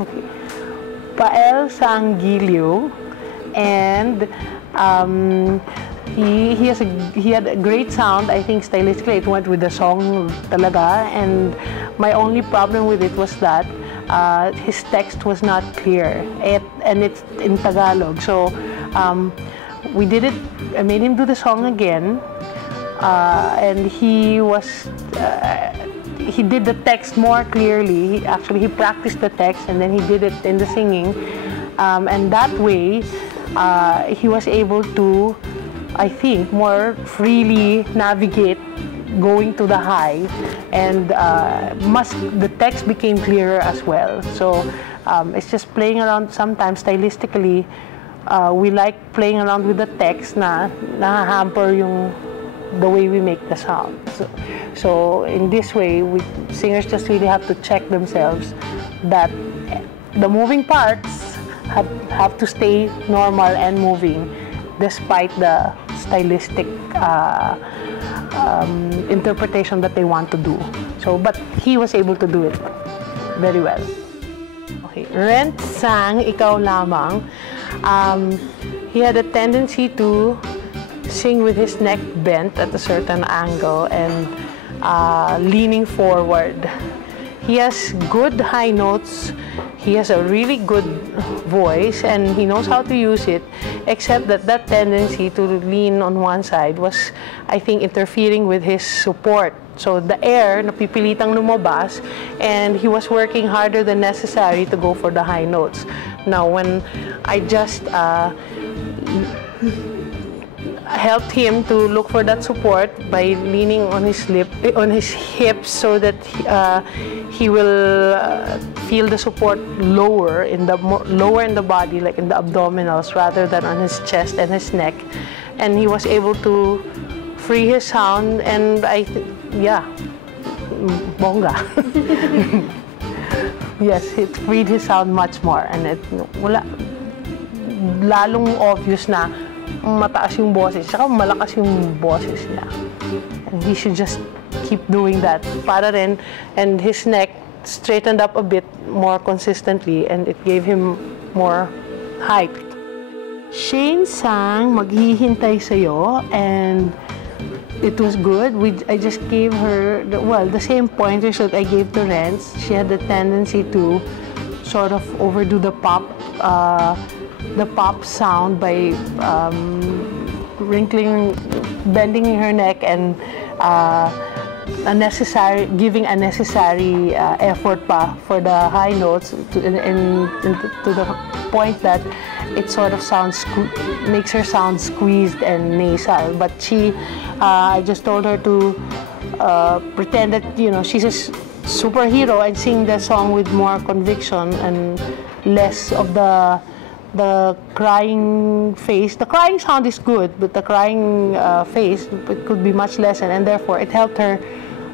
Okay. Pael sang Giliw, and he had a great sound. I think stylistically it went with the song talaga, and my only problem with it was that his text was not clear, and it's in Tagalog. So we did it. I made him do the song again, and he did the text more clearly. He practiced the text, and then he did it in the singing, and that way he was able to, I think, more freely navigate going to the high, and the text became clearer as well. So it's just playing around. Sometimes stylistically, we like playing around with the text na nahahamper the way we make the sound. So in this way, singers just really have to check themselves that the moving parts have to stay normal and moving despite the stylistic interpretation that they want to do. But he was able to do it very well. Okay, Renz sang Ikaw Lamang. He had a tendency to sing with his neck bent at a certain angle and leaning forward. He has good high notes. He has a really good voice, and he knows how to use it, except that tendency to lean on one side was, I think, interfering with his support. So the air, napipilitang lumabas, and he was working harder than necessary to go for the high notes. Now, when I just helped him to look for that support by leaning on his hips, so that he will feel the support lower in the body, like in the abdominals, rather than on his chest and his neck, and he was able to free his sound, and bongga. Yes, it freed his sound much more, and wala lalong obvious na mataas yung boses, saka malakas yung boses niya. And he should just keep doing that. Para rin, and his neck straightened up a bit more consistently, and it gave him more height. Shayne sang Maghihintay Sa'yo, and it was good. I just gave her the same pointers that I gave to Renz. She had the tendency to sort of overdo the pop sound by bending her neck, and giving a necessary effort pa for the high notes to the point that it sort of makes her sound squeezed and nasal. But I just told her to pretend that she's a superhero and sing the song with more conviction and less of the crying face. The crying sound is good, but the crying face, it could be much less, and therefore it helped her,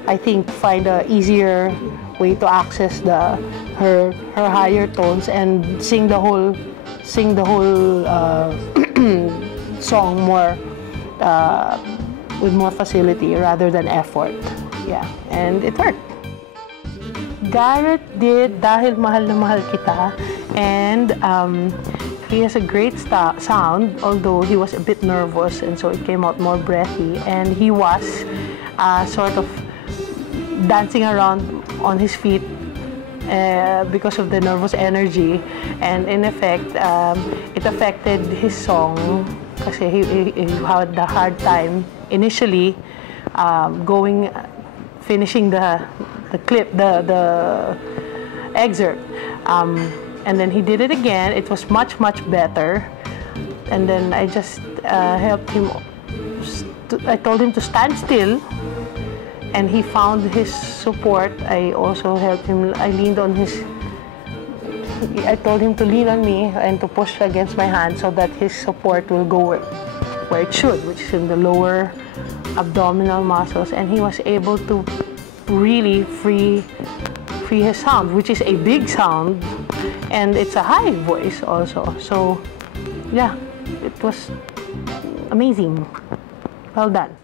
I think, find a easier way to access her higher tones and sing the whole song more with more facility rather than effort. Yeah, and it worked. Garrett did Dahil Mahal na Mahal Kita, and he has a great sound, although he was a bit nervous, and so it came out more breathy, and he was sort of dancing around on his feet because of the nervous energy, and in effect it affected his song kasi he had a hard time initially finishing the clip, the excerpt, and then he did it again. It was much better, and then I just helped him. I told him to stand still, and he found his support. I also helped him. I told him to lean on me and to push against my hand so that his support will go where it should, which is in the lower abdominal muscles, and he was able to really free his sound, which is a big sound, and it's a high voice also. So yeah, it was amazing. Well done.